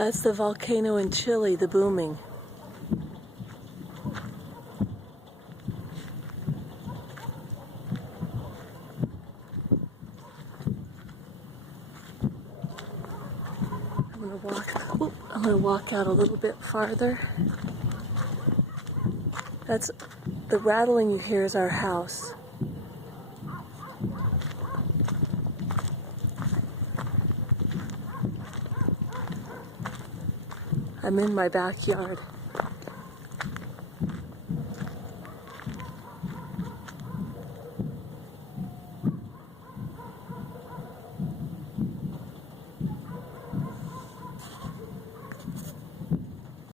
That's the volcano in Chile, the booming. I'm gonna walk out a little bit farther. That's the rattling you hear is our house. I'm in my backyard.